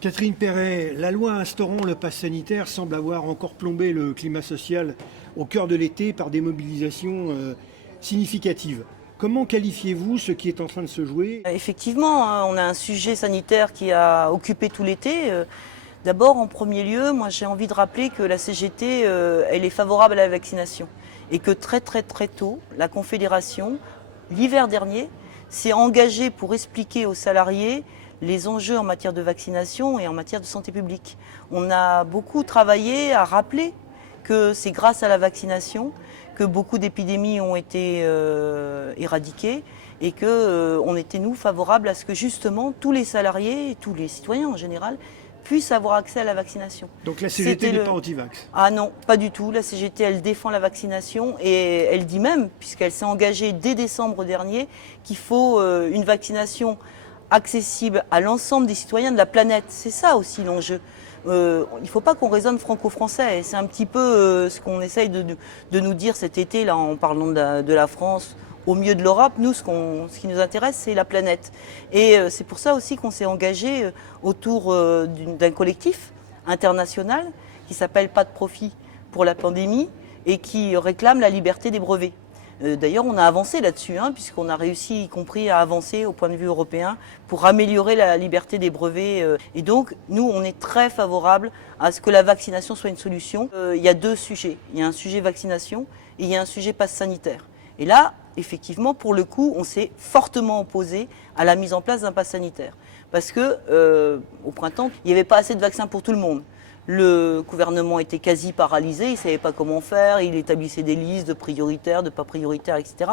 Catherine Perret, la loi instaurant le pass sanitaire semble avoir encore plombé le climat social au cœur de l'été par des mobilisations significatives. Comment qualifiez-vous ce qui est en train de se jouer? Effectivement, hein, on a un sujet sanitaire qui a occupé tout l'été. D'abord, en premier lieu, moi j'ai envie de rappeler que la CGT, elle est favorable à la vaccination. Et que très tôt, la Confédération, l'hiver dernier, s'est engagée pour expliquer aux salariés les enjeux en matière de vaccination et en matière de santé publique. On a beaucoup travaillé à rappeler que c'est grâce à la vaccination que beaucoup d'épidémies ont été éradiquées et qu'on était, nous, favorables à ce que justement tous les salariés, tous les citoyens en général, puissent avoir accès à la vaccination. Donc la CGT n'est pas anti-vax? Ah non, pas du tout. La CGT, elle défend la vaccination et elle dit même, puisqu'elle s'est engagée dès décembre dernier, qu'il faut une vaccination accessible à l'ensemble des citoyens de la planète. C'est ça aussi l'enjeu. Il ne faut pas qu'on raisonne franco-français. C'est un petit peu ce qu'on essaye de nous dire cet été là, en parlant de la France au milieu de l'Europe. Nous, ce qui nous intéresse, c'est la planète. Et c'est pour ça aussi qu'on s'est engagé autour d'un collectif international qui s'appelle Pas de profit pour la pandémie et qui réclame la liberté des brevets. D'ailleurs, on a avancé là-dessus, hein, puisqu'on a réussi, y compris à avancer au point de vue européen, pour améliorer la liberté des brevets. Et donc, nous, on est très favorables à ce que la vaccination soit une solution. Il y a deux sujets. Il y a un sujet vaccination et il y a un sujet passe sanitaire. Et là, effectivement, pour le coup, on s'est fortement opposé à la mise en place d'un pass sanitaire. Parce que, au printemps, il n'y avait pas assez de vaccins pour tout le monde. Le gouvernement était quasi paralysé, il ne savait pas comment faire, il établissait des listes de prioritaires, de pas prioritaires, etc.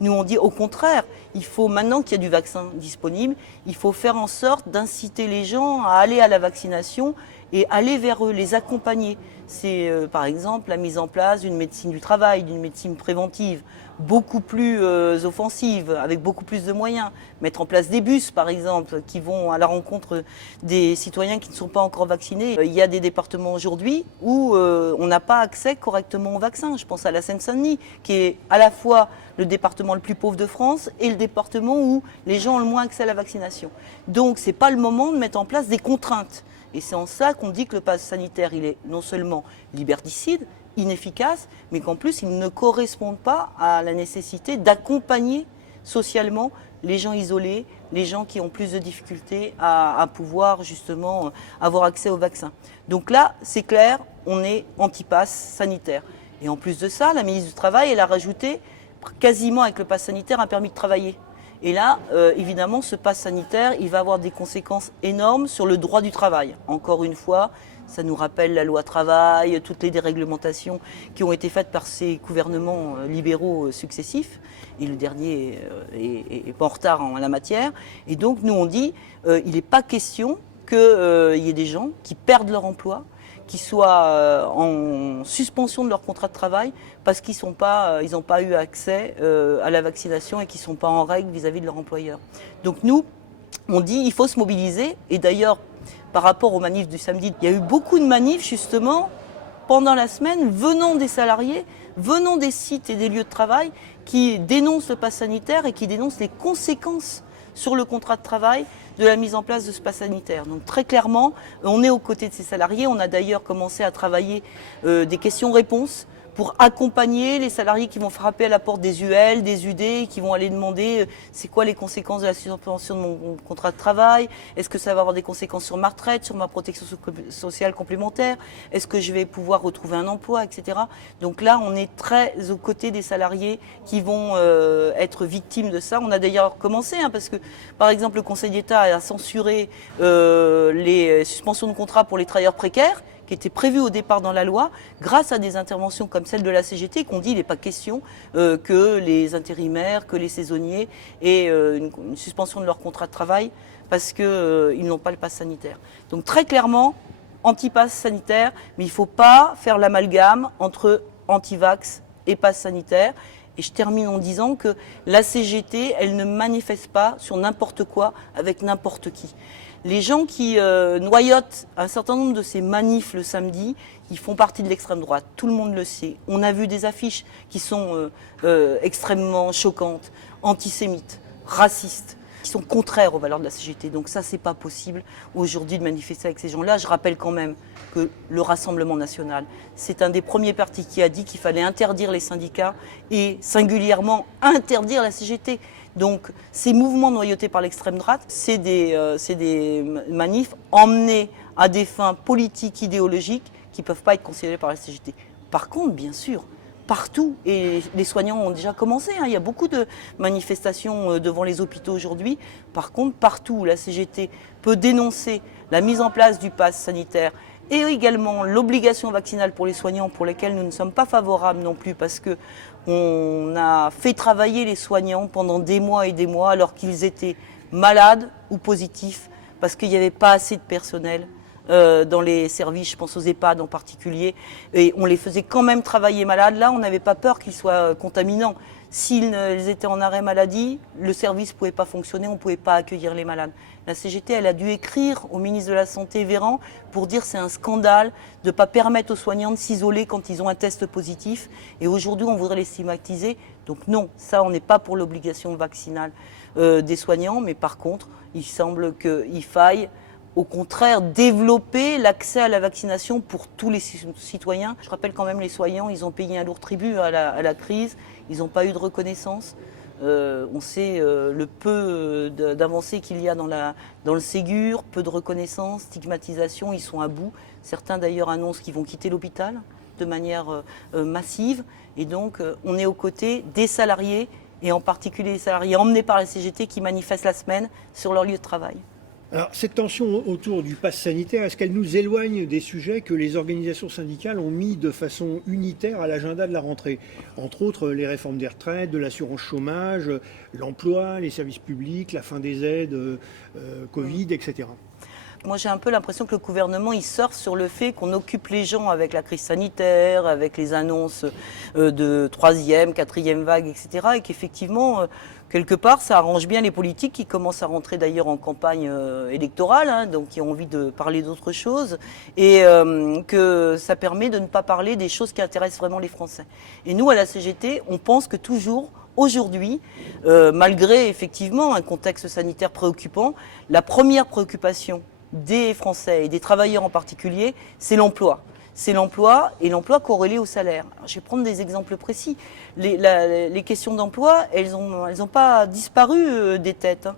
Nous, on dit au contraire, il faut, maintenant qu'il y a du vaccin disponible, il faut faire en sorte d'inciter les gens à aller à la vaccination et aller vers eux, les accompagner. C'est par exemple la mise en place d'une médecine du travail, d'une médecine préventive, beaucoup plus offensive, avec beaucoup plus de moyens. Mettre en place des bus, par exemple, qui vont à la rencontre des citoyens qui ne sont pas encore vaccinés. Il y a des départements aujourd'hui où on n'a pas accès correctement aux vaccins. Je pense à la Seine-Saint-Denis, qui est à la fois le département le plus pauvre de France et le département où les gens ont le moins accès à la vaccination. Donc, ce n'est pas le moment de mettre en place des contraintes. Et c'est en ça qu'on dit que le pass sanitaire, il est non seulement liberticide, inefficace, mais qu'en plus, il ne correspond pas à la nécessité d'accompagner socialement les gens isolés, les gens qui ont plus de difficultés à pouvoir justement avoir accès au vaccin. Donc là, c'est clair, on est anti-pass sanitaire. Et en plus de ça, la ministre du Travail, elle a rajouté quasiment avec le pass sanitaire un permis de travailler. Et là, évidemment, ce pass sanitaire, il va avoir des conséquences énormes sur le droit du travail. Encore une fois, ça nous rappelle la loi travail, toutes les déréglementations qui ont été faites par ces gouvernements libéraux successifs. Et le dernier est pas en retard en la matière. Et donc, nous, on dit, il n'est pas question qu'il y ait des gens qui perdent leur emploi, qui soient en suspension de leur contrat de travail parce qu'ils n'ont pas eu accès à la vaccination et qu'ils ne sont pas en règle vis-à-vis de leur employeur. Donc nous, on dit il faut se mobiliser. Et d'ailleurs, par rapport aux manifs du samedi, il y a eu beaucoup de manifs justement pendant la semaine venant des salariés, venant des sites et des lieux de travail qui dénoncent le pass sanitaire et qui dénoncent les conséquences sur le contrat de travail de la mise en place de ce pass sanitaire. Donc très clairement, on est aux côtés de ces salariés. On a d'ailleurs commencé à travailler des questions-réponses pour accompagner les salariés qui vont frapper à la porte des UL, des UD, qui vont aller demander c'est quoi les conséquences de la suspension de mon contrat de travail, est-ce que ça va avoir des conséquences sur ma retraite, sur ma protection sociale complémentaire, est-ce que je vais pouvoir retrouver un emploi, etc. Donc là, on est très aux côtés des salariés qui vont être victimes de ça. On a d'ailleurs commencé, hein, parce que par exemple le Conseil d'État a censuré les suspensions de contrat pour les travailleurs précaires, qui était prévu au départ dans la loi, grâce à des interventions comme celle de la CGT, qu'on dit qu'il n'est pas question que les intérimaires, que les saisonniers aient une suspension de leur contrat de travail parce qu'ils n'ont pas le pass sanitaire. Donc très clairement, anti-pass sanitaire, mais il ne faut pas faire l'amalgame entre anti-vax et pass sanitaire. Et je termine en disant que la CGT, elle ne manifeste pas sur n'importe quoi avec n'importe qui. Les gens qui noyautent un certain nombre de ces manifs le samedi, ils font partie de l'extrême droite. Tout le monde le sait. On a vu des affiches qui sont extrêmement choquantes, antisémites, racistes. qui sont contraires aux valeurs de la CGT. Donc ça, c'est pas possible aujourd'hui de manifester avec ces gens-là. Je rappelle quand même que le Rassemblement national, c'est un des premiers partis qui a dit qu'il fallait interdire les syndicats et singulièrement interdire la CGT. Donc ces mouvements noyautés par l'extrême droite, c'est des manifs emmenés à des fins politiques, idéologiques, qui ne peuvent pas être considérés par la CGT. Par contre, bien sûr, partout, et les soignants ont déjà commencé, il y a beaucoup de manifestations devant les hôpitaux aujourd'hui. Par contre, partout où la CGT peut dénoncer la mise en place du pass sanitaire et également l'obligation vaccinale pour les soignants, pour lesquels nous ne sommes pas favorables non plus, parce qu'on a fait travailler les soignants pendant des mois et des mois alors qu'ils étaient malades ou positifs, parce qu'il n'y avait pas assez de personnel dans les services, je pense aux EHPAD en particulier, et on les faisait quand même travailler malades. Là, on n'avait pas peur qu'ils soient contaminants. S'ils étaient en arrêt maladie, le service ne pouvait pas fonctionner, on ne pouvait pas accueillir les malades. La CGT, elle a dû écrire au ministre de la Santé, Véran, pour dire que c'est un scandale de ne pas permettre aux soignants de s'isoler quand ils ont un test positif. Et aujourd'hui, on voudrait les stigmatiser. Donc non, ça, on n'est pas pour l'obligation vaccinale des soignants. Mais par contre, il semble qu'il faille, au contraire, développer l'accès à la vaccination pour tous les citoyens. Je rappelle quand même, les soignants, ils ont payé un lourd tribut à la crise. Ils n'ont pas eu de reconnaissance. On sait le peu d'avancées qu'il y a dans le Ségur, peu de reconnaissance, stigmatisation, ils sont à bout. Certains d'ailleurs annoncent qu'ils vont quitter l'hôpital de manière massive. Et donc on est aux côtés des salariés, et en particulier les salariés emmenés par la CGT qui manifestent la semaine sur leur lieu de travail. Alors, cette tension autour du pass sanitaire, est-ce qu'elle nous éloigne des sujets que les organisations syndicales ont mis de façon unitaire à l'agenda de la rentrée? Entre autres, les réformes des retraites, de l'assurance chômage, l'emploi, les services publics, la fin des aides Covid, etc. Moi, j'ai un peu l'impression que le gouvernement, il surfe sur le fait qu'on occupe les gens avec la crise sanitaire, avec les annonces de 3e, 4e vague, etc. Et qu'effectivement, quelque part, ça arrange bien les politiques qui commencent à rentrer d'ailleurs en campagne électorale, donc qui ont envie de parler d'autre chose, et que ça permet de ne pas parler des choses qui intéressent vraiment les Français. Et nous, à la CGT, on pense que toujours, aujourd'hui, malgré effectivement un contexte sanitaire préoccupant, la première préoccupation des Français et des travailleurs en particulier, c'est l'emploi. C'est l'emploi, et l'emploi corrélé au salaire. Alors, je vais prendre des exemples précis. Les questions d'emploi, elles ont pas disparu des têtes.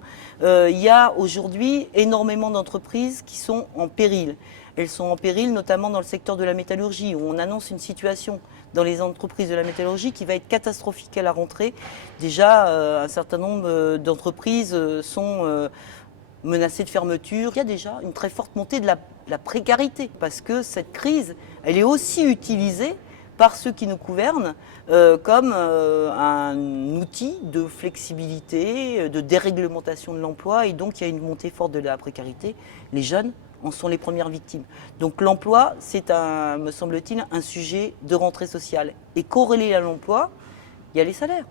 Il y a aujourd'hui énormément d'entreprises qui sont en péril. Elles sont en péril notamment dans le secteur de la métallurgie, où on annonce une situation dans les entreprises de la métallurgie qui va être catastrophique à la rentrée. Déjà, un certain nombre d'entreprises sont menacées de fermeture. Il y a déjà une très forte montée de la précarité, parce que cette crise, elle est aussi utilisée par ceux qui nous gouvernent comme un outil de flexibilité, de déréglementation de l'emploi, et donc il y a une montée forte de la précarité. Les jeunes en sont les premières victimes. Donc l'emploi, c'est me semble-t-il, un sujet de rentrée sociale. Et corrélé à l'emploi, il y a les salaires.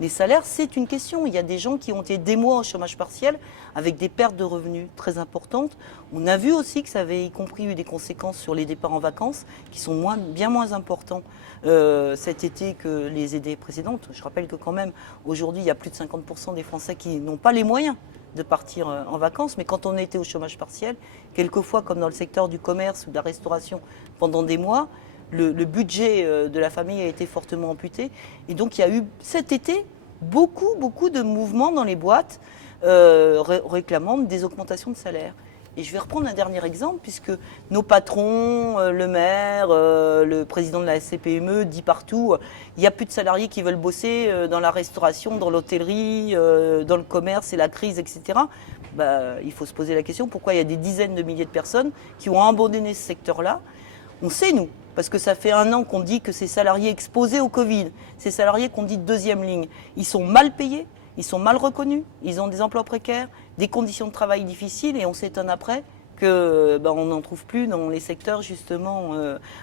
Les salaires, c'est une question. Il y a des gens qui ont été des mois au chômage partiel avec des pertes de revenus très importantes. On a vu aussi que ça avait y compris eu des conséquences sur les départs en vacances qui sont bien moins importants cet été que les années précédentes. Je rappelle que quand même, aujourd'hui, il y a plus de 50% des Français qui n'ont pas les moyens de partir en vacances. Mais quand on était au chômage partiel, quelquefois, comme dans le secteur du commerce ou de la restauration, pendant des mois, le budget de la famille a été fortement amputé. Et donc il y a eu cet été beaucoup de mouvements dans les boîtes réclamant des augmentations de salaire. Et je vais reprendre un dernier exemple, puisque nos patrons, le maire, le président de la SCPME dit partout, il n'y a plus de salariés qui veulent bosser dans la restauration, dans l'hôtellerie, dans le commerce, et la crise, etc. Il faut se poser la question, pourquoi il y a des dizaines de milliers de personnes qui ont abandonné ce secteur-là? On sait, nous, parce que ça fait 1 an qu'on dit que ces salariés exposés au Covid, ces salariés qu'on dit de 2e ligne, ils sont mal payés, ils sont mal reconnus, ils ont des emplois précaires, des conditions de travail difficiles, et on s'étonne après qu'on n'en trouve plus dans les secteurs justement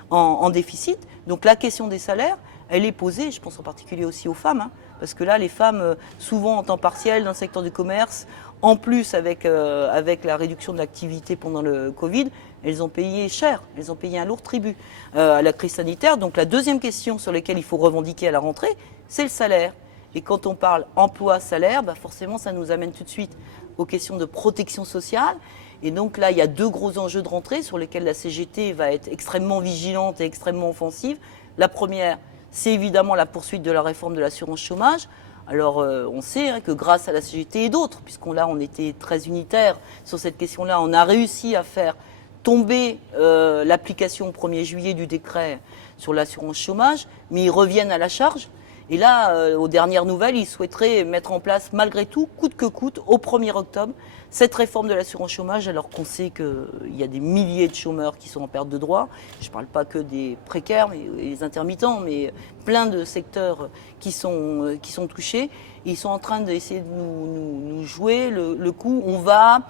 en déficit. Donc la question des salaires, elle est posée, je pense en particulier aussi aux femmes, parce que là les femmes, souvent en temps partiel dans le secteur du commerce, en plus avec la réduction de l'activité pendant le Covid, elles ont payé cher, elles ont payé un lourd tribut à la crise sanitaire. Donc la deuxième question sur laquelle il faut revendiquer à la rentrée, c'est le salaire. Et quand on parle emploi, salaire, forcément ça nous amène tout de suite aux questions de protection sociale. Et donc là, il y a 2 gros enjeux de rentrée sur lesquels la CGT va être extrêmement vigilante et extrêmement offensive. La première, c'est évidemment la poursuite de la réforme de l'assurance chômage. Alors on sait que grâce à la CGT et d'autres, on était très unitaires sur cette question-là, on a réussi à faire tomber l'application au 1er juillet du décret sur l'assurance chômage, mais ils reviennent à la charge. Et là, aux dernières nouvelles, ils souhaiteraient mettre en place, malgré tout, coûte que coûte, au 1er octobre, cette réforme de l'assurance chômage, alors qu'on sait qu'il y a des milliers de chômeurs qui sont en perte de droits. Je ne parle pas que des précaires et des intermittents, mais plein de secteurs qui sont touchés. Et ils sont en train d'essayer de nous jouer le coup. On va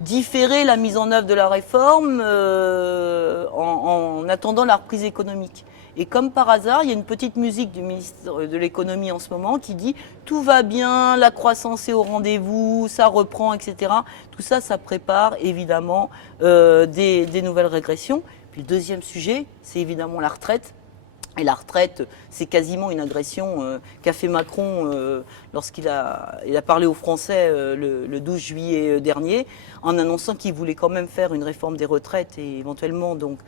différer la mise en œuvre de la réforme en attendant la reprise économique. Et comme par hasard, il y a une petite musique du ministre de l'économie en ce moment qui dit « tout va bien, la croissance est au rendez-vous, ça reprend, etc. » Tout ça, ça prépare évidemment des nouvelles régressions. Puis le deuxième sujet, c'est évidemment la retraite. Et la retraite, c'est quasiment une agression qu'a fait Macron lorsqu'il a parlé aux Français le 12 juillet dernier, en annonçant qu'il voulait quand même faire une réforme des retraites et éventuellement donc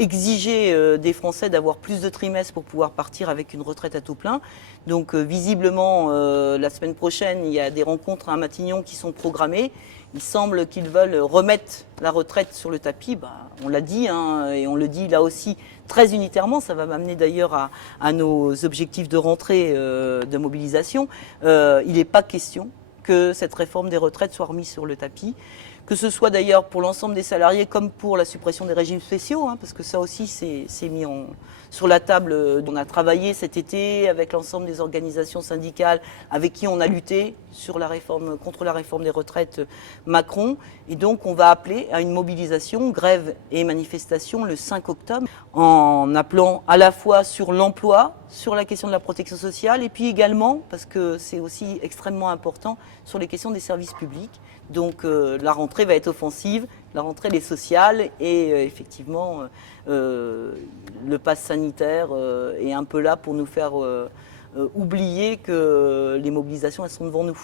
exiger des Français d'avoir plus de trimestres pour pouvoir partir avec une retraite à taux plein. Donc visiblement, la semaine prochaine, il y a des rencontres à Matignon qui sont programmées. Il semble qu'ils veulent remettre la retraite sur le tapis. On l'a dit, et on le dit là aussi très unitairement. Ça va m'amener d'ailleurs à nos objectifs de rentrée de mobilisation. Il n'est pas question que cette réforme des retraites soit remise sur le tapis. Que ce soit d'ailleurs pour l'ensemble des salariés comme pour la suppression des régimes spéciaux, parce que ça aussi c'est mis sur la table. On a travaillé cet été avec l'ensemble des organisations syndicales avec qui on a lutté contre la réforme des retraites Macron. Et donc on va appeler à une mobilisation, grève et manifestation le 5 octobre en appelant à la fois sur l'emploi, sur la question de la protection sociale et puis également, parce que c'est aussi extrêmement important, sur les questions des services publics. Donc la rentrée va être offensive, la rentrée elle est sociale et effectivement le pass sanitaire est un peu là pour nous faire oublier que les mobilisations elles sont devant nous.